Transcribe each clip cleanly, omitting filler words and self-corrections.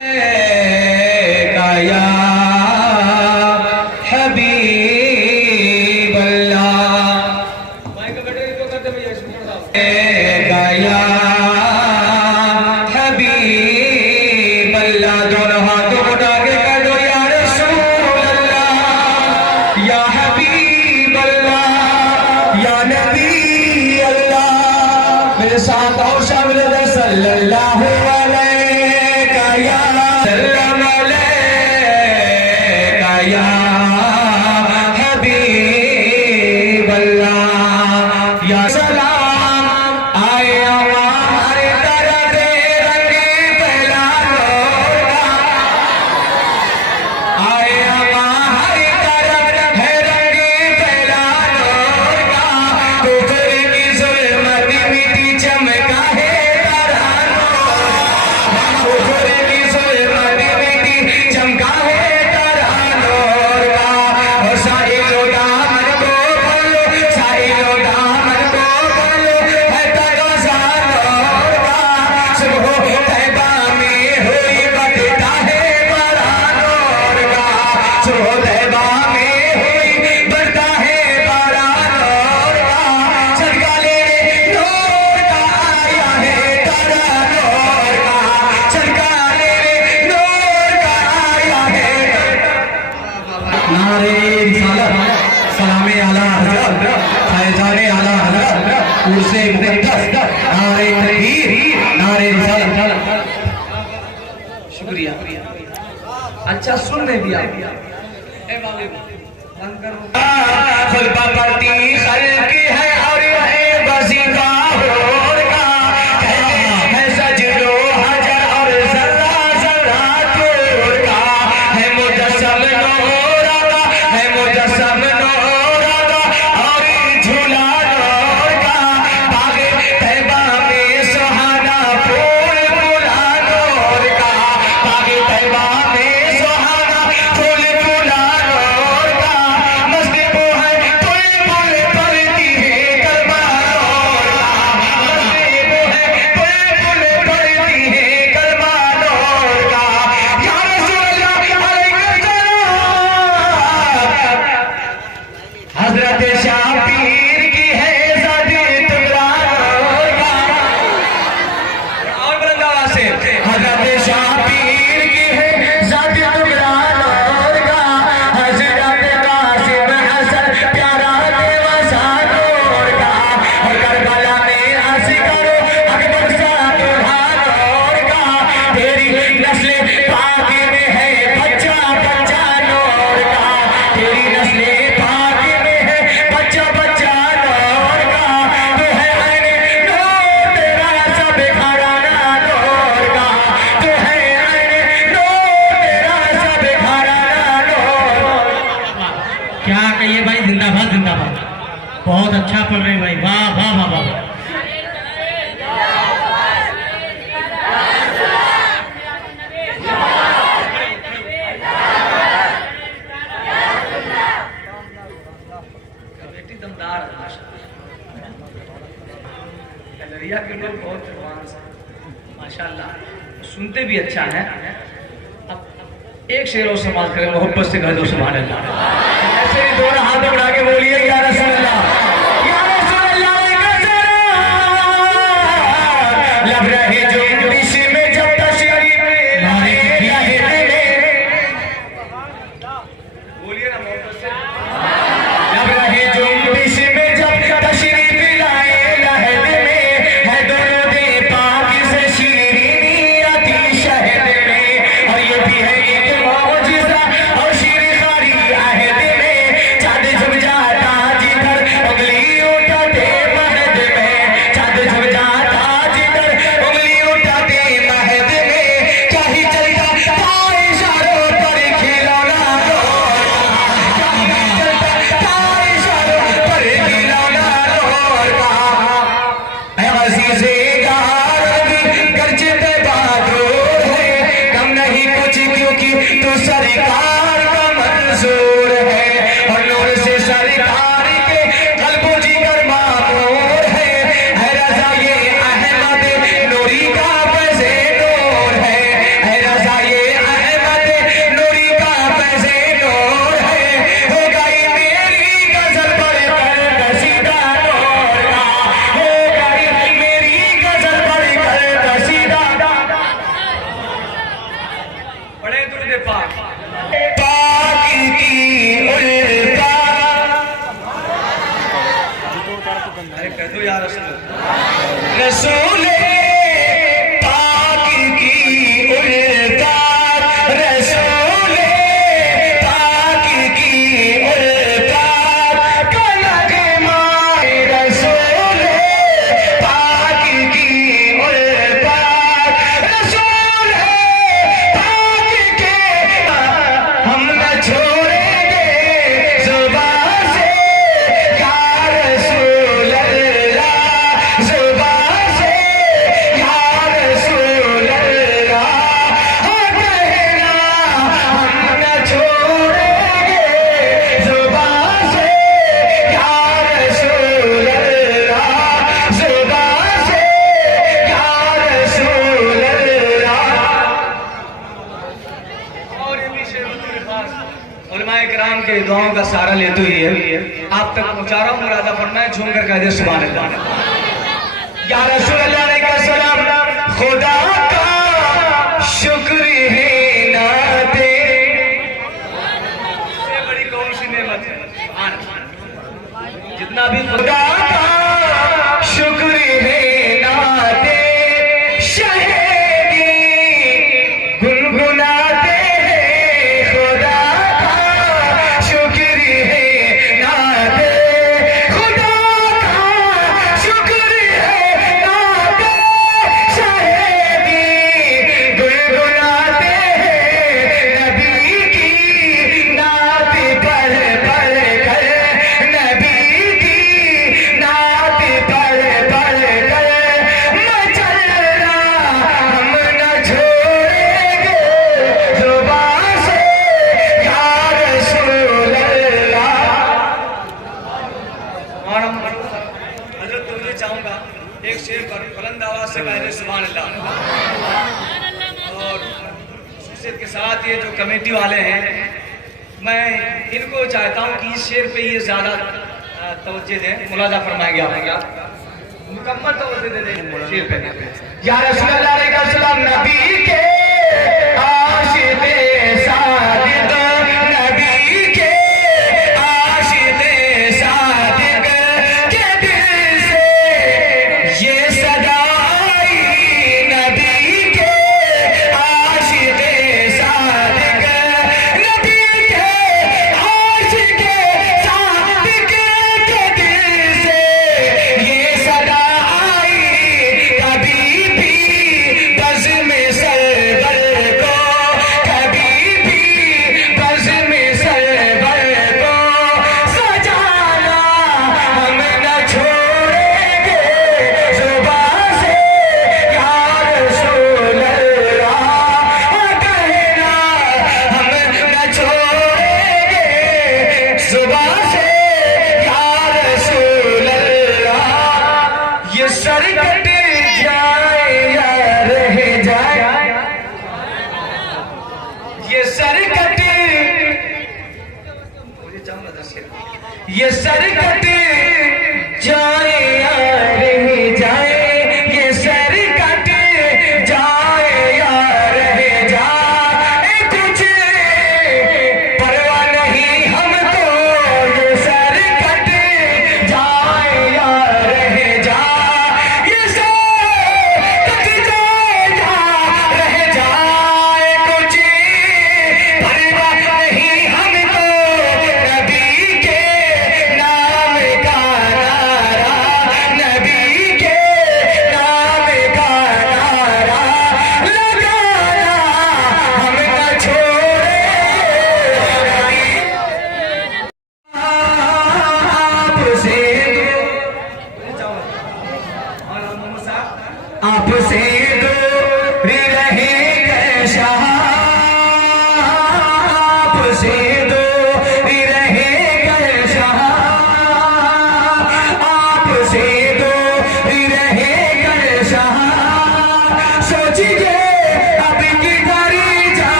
या हबीब अल्लाह या हबीब अल्लाह दोनों हाथों उठा के कह दो या रसूल अल्लाह या हबीब अल्लाह या नबी अल्लाह। मेरे साथ और शामिल है सल्लल्लाहु या हबीब अल्लाह या सलाम आए हमारे तरफ रंगे पहला आए हमारे तरफ है रंगे पहला कुफर की जुल्मत मिटी चमका है तरानो कुफर की जुल्मत मिटी चमका है सलामे आला हज़रत फैज़ाने आला हज़रत उर्से मुक़द्दस नारे तकबीर नारे रिसालत। शुक्रिया। अच्छा सुनने दिया खुलबा पड़ती खल्क़ है और है वज़ीफ़ा होगा है सजदो हजर और ज़र्रा ज़र्रा तोड़गा है मुजस्सम नूरा है मुजस्सम नूरा और झूला नूरा बागे तैबा में सुहाना फूल फूला नूरा बागे तैबा में सुहाना फूल फूला नूरा मस्ती वो है पुल पुल पड़ती है कलमा नूरा मस्ती वो है पुल पुल पड़ती है कलमा नूरा या रसूल अल्लाह हजरत शापीर की है ज़ाते तुगरा और बुलंदावा से हजरत शापीर की है ज़ाते तुगरा हजरत कासिम हसन प्यारा देवसा नूर का और करबला में हंस करो अकबर सा दूल्हा नूर का तेरी नस्ल पाक में है बच्चा बच्चा नूर का तेरी नस्ल पाक में है बच्चा बच्चा नूर का तू है आईने नूर तेरा सब घराना नूर का तू है आईने नूर तेरा सब घराना नूर। क्या कहिए भाई, जिंदाबाद जिंदाबाद, बहुत अच्छा पढ़ रहे भाई, वाह वाह वाह वाह। बेटी दमदार है गलरिया के लोग बहुत एडवांस हैं माशाल्लाह, सुनते भी अच्छा है। अब एक शेर और समाज करें, मोहब्बत से कह दो सुभान अल्लाह। ऐसे ही दोनों हाथ बढ़ा के बोलिए या रसूल अल्लाह या रसूल अल्लाह लब रहे जो इंग्लिश में जब तशरीफ नारे बोलिए ना मोहब्बत से लब रहे जो इंग्लिश में जब तशरीफ लाए लहद में है दोनों दे पाक से शीरीनी आती शहद में और ये भी है एक मौजिज़ा और शीर खारी आहद में चाँद जब जाता जिधर तो या रसूल पाक की उल्फत, रसूल पाक की उल्फत का नगमा, रसूल पाक की उल्फत, रसूल पाक के हम न छोड़ेंगे जुबान से, या रसूल अल्लाह, जुबान से या रसूल अल्लाह, हो कहना हम न छोड़ेंगे जुबान से, या रसूल अल्लाह, जुबान से या रसूल अल्लाह। और ये भी शेर मेरे पास उलमाए किराम के दुआओं का सहारा लेते हुए आप तक पहुंचा रहा हूं। मुरादा फरमाए झूम कर कह दे सुभान अल्लाह। या रसूल अल्लाह ने कहा सलाम, खुदा का शुक्र है नाते, इससे बड़ी कौन सी नेमत है? सुभान अल्लाह। जितना भी खुदा का शुक्र है नाते, शहेदी गुनगुनाते हैं, खुदा का शुक्र है नाते, खुदा का शुक्र है नाते, शहेदी गुनगुनाते हैं, नबी की नात पढ़ पढ़ कर, नबी की नात पढ़ पढ़ कर मचलना हम न छोड़ेंगे जुबान से, या रसूल अल्लाह। और हम हजरत तो ये चाहूंगा एक शेर पर बुलंद आवाज से कह दे सुभान अल्लाह। और खुशियत के साथ ये जो कमेटी वाले हैं, मैं इनको चाहता हूं कि इस शेर पे ये ज्यादा तवज्जो दें। मुलाजा फरमाएंगे आप मुकम्मल तवज्जो दे दें शेर पे। या रसूल अल्लाह ने कहा सलाम, नबी के आशिक़े सादिक़, नबी के आशिक़े सादिक़ के दिल से ये सदा आई, नबी के आशिक़े सादिक़, नबी के आशिक़े सादिक़ के दिल से ये सदा आई, कभी भी बज़्म सरवर को, कभी भी बज़्म सरवर को सजाना हम न छोड़ेंगे जुबान से, या रसूल अल्लाह, हो कहना हम न छोड़ेंगे जुबान से, या रसूल अल्लाह। ये सर कट जाए या रह जाए, ये सर कट, ये सर कट जाए या रह जाए, ये सर कट जाए या रह जाए, कुछ परवाह नहीं हमको, ये सर कट जाए या रह जाए, ये सर कट जाए या रह जाए, कुछ परवाह नहीं हमको, नबी के नाम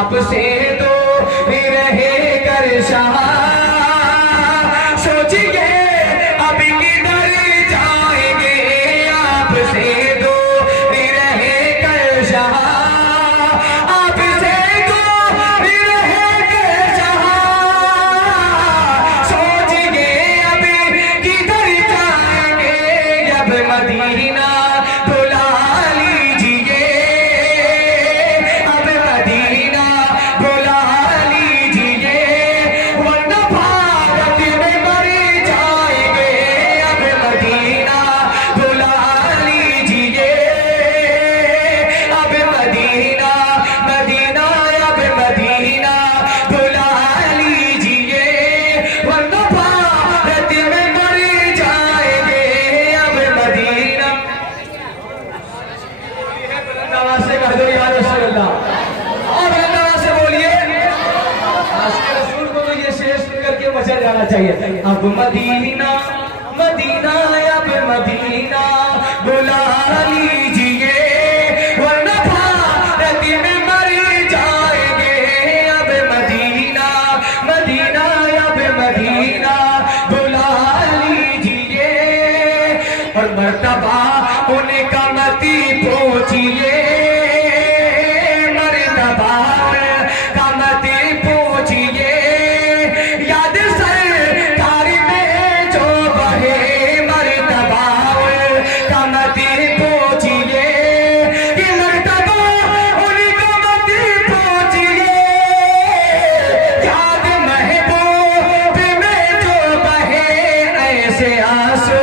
आपसे तो रहे कर शाह सोचिए अब किधर जाएंगे आपसे तो रहे कर शाह आपसे तो रहे कर शाह सोचिए अब किधर जाएंगे जब मदीना बुला लीजिए अब मदीना बुला लीजिए वरना भारत में मर जाएंगे अब मदीना बुला लीजिए अब मदीना मदीना अब मदीना बुला लीजिए वरना भारत में मर जाएंगे अब मदीना आवाज से कह दो या रसूल अल्लाह और अल्लाह से बोलिए आशिक रसूल को तो ये शेर सुन करके मचल जाना चाहिए अब मदीना मदीना अब मदीना बुला लीजिए वरना भारत में मर जाएंगे अब मदीना मदीना अब मदीना बुला लीजिए और मर्तबा उनका मती पहुंचिए मर्तबा का मती पहुंचिए याद सरकार में जो बहे मर्तबा का मती पहुंचिए कि मर्तबा उनका मती पहुंचिए याद महबूब में जो बहे ऐसे आंसू